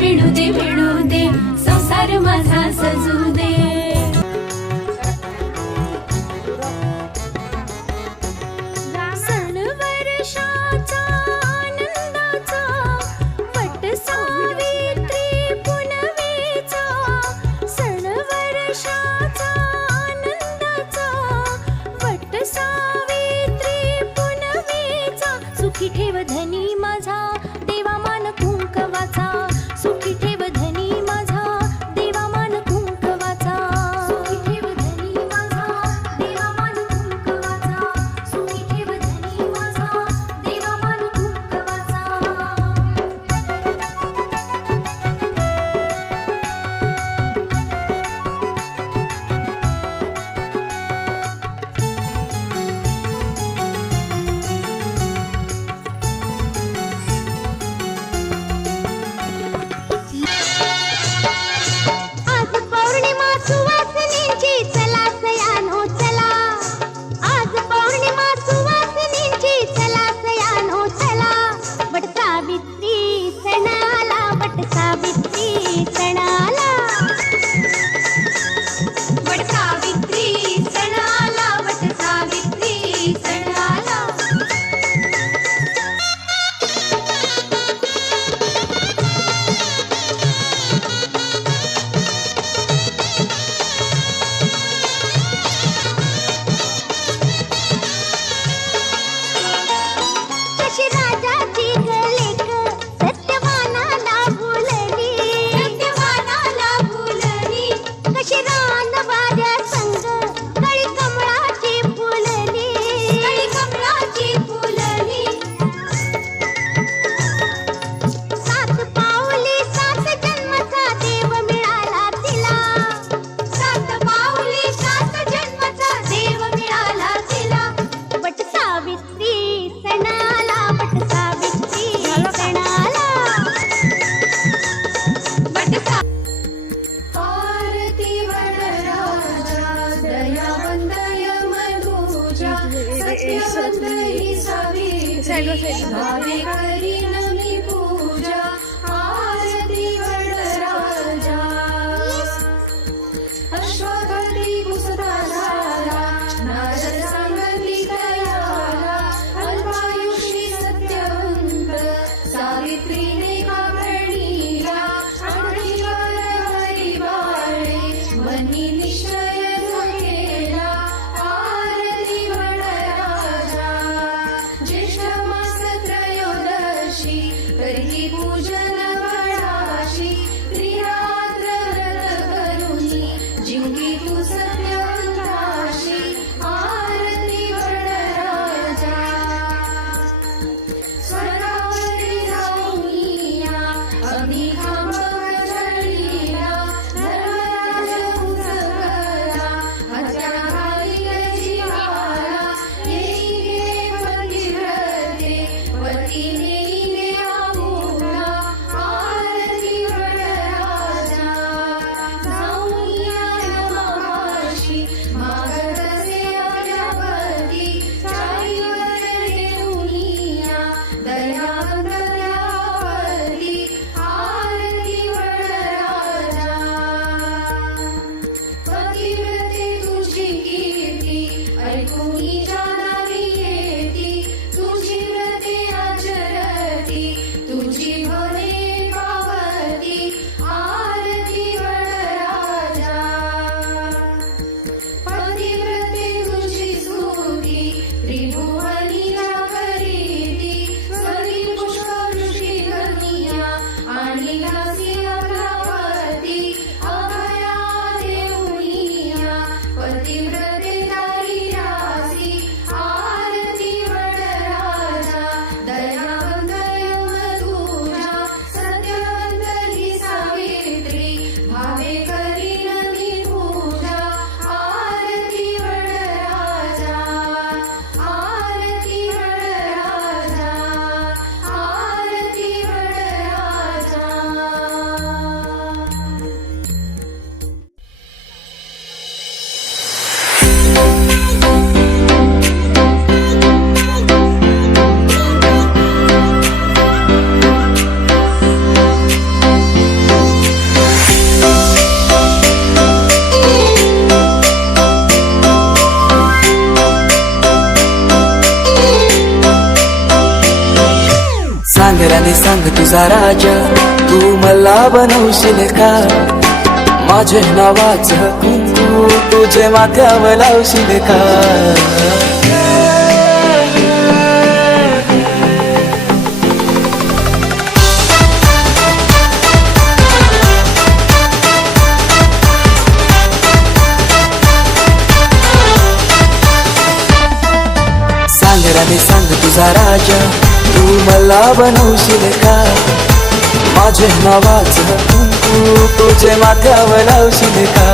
विणू दे संसार माझा सजू दे। सण वर्षाचा आनंदाचा वट सावित्री पुनवेचा, सण वर्षाचा आनंदाचा वट सावित्री पुनवेचा, सुखी ठेव धनी माझा देवा मान कुंकवाचा, सुखी ठेव धनी माझा देवा मान कुंकवाचा, सुखी ठेव धनी माझा देवा मान कुंकवाचा, सुखी ठेव धनी माझा देवा मान कुंकवाचा। आज पौर्णिमा सुवासिनींची चला सयानो चला, आज पौर्णिमा सुवासिनींची चला सयानो चला, वट सावित्री सण आला, वट सावित्री सण आला, वट सावित्री सण आला, वट सावित्री सण आला। कशी राजाची गलेक सत्यवानाला भुलली, सत्यवानाला भुलली, कशी रानवाऱ्या संग कळी कमळाची फुलली, कळी कमळाची फुलली, सात पाऊली सात जन्मचा देव मिळाला तिला, सात पाऊली सात जन्मचा देव मिळाला तिला, वट सावित्री सण आला, वट सावित्री सण आला, वट सा आरती वरराजा दयावंदय मधुजा, सत्यवंदयी सावित्री भावे करी नमी पूजा, आरती वरराजा। अश्वपती कुसुमाधारा नारद सांगती दयाला, अल्पायुषी सत्यवंत सावित्रीने का प्रणिला, आणखीवर हरी बाळे मनी निश्चय झालेला, आरती वरराजा। ज्येष्ठ मास त्रयोदशी करी पूजन वडाशी, त्रिरात्र व्रत करुणी जिंकी तू सत्यवंताशी, आरती वरराजा। स्वर्गावरी जाऊनिया अग्निखांब जळीला, धर्मराज उचकला हत्या घालिले जीवाला, येई गे पतिव्रते पतीने गे आपुला, राणी सांग तुझा राजा, तू मला बनवशील का? माझे नावाचं कुंकू तुझे माथ्यावर लावशील का? सांग राणी सांग तुझा राजा, तू मला बनवशील का? माझे नावाचं कुंकू तुझे माथ्यावर लावशील का?